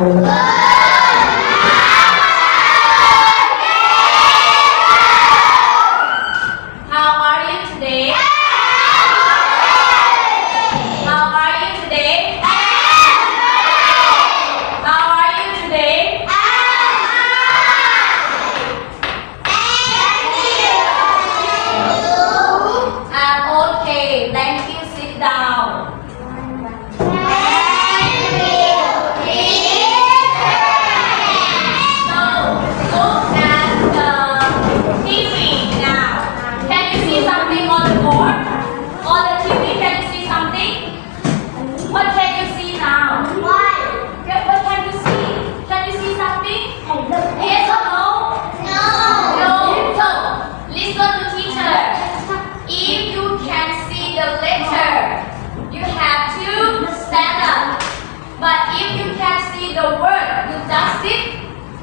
Amém. But if you can see the word, you dust it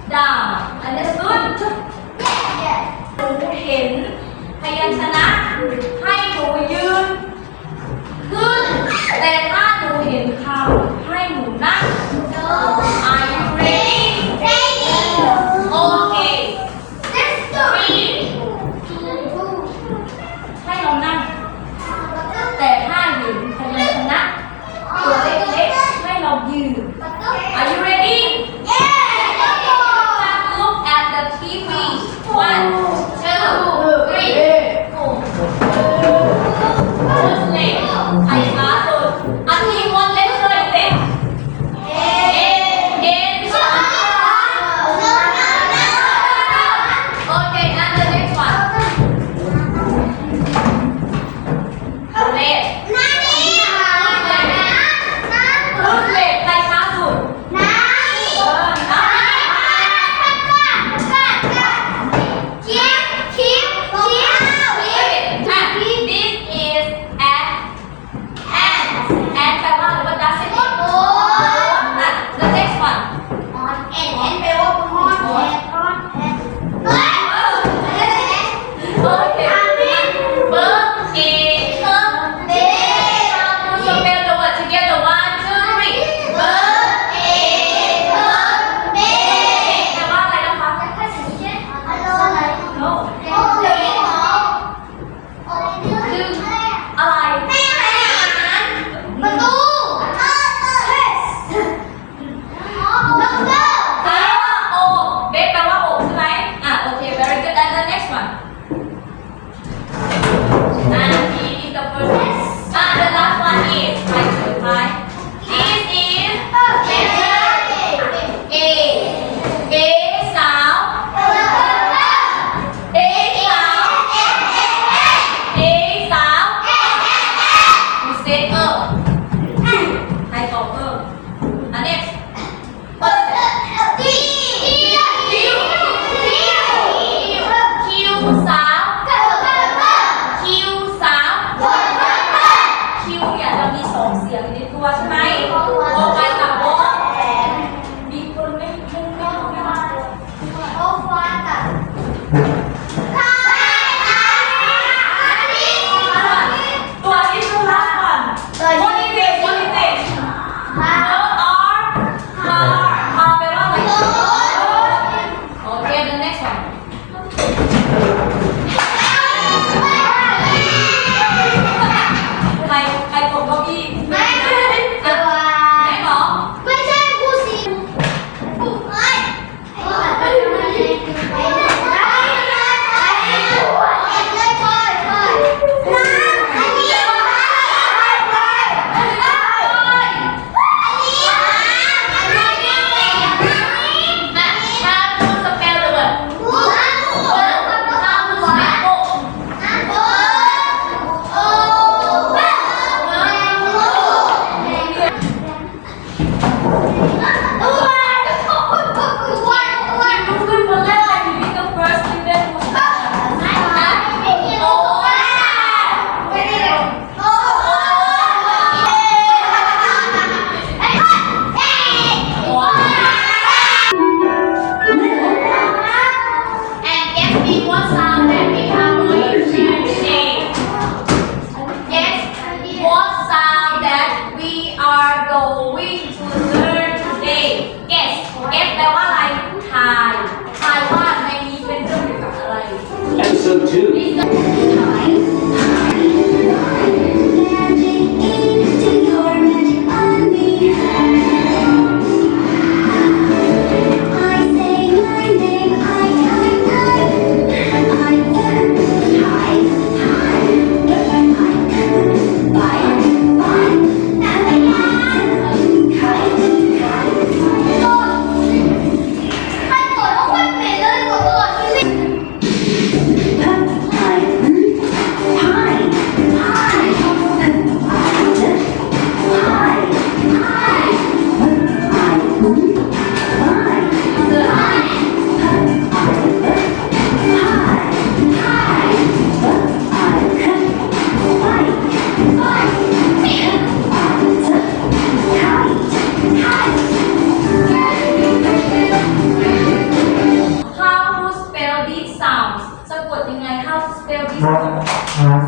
down. Understood? Yes. yes. เห็นพยัญชนะ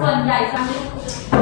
ส่วนใหญ่ซ้ำ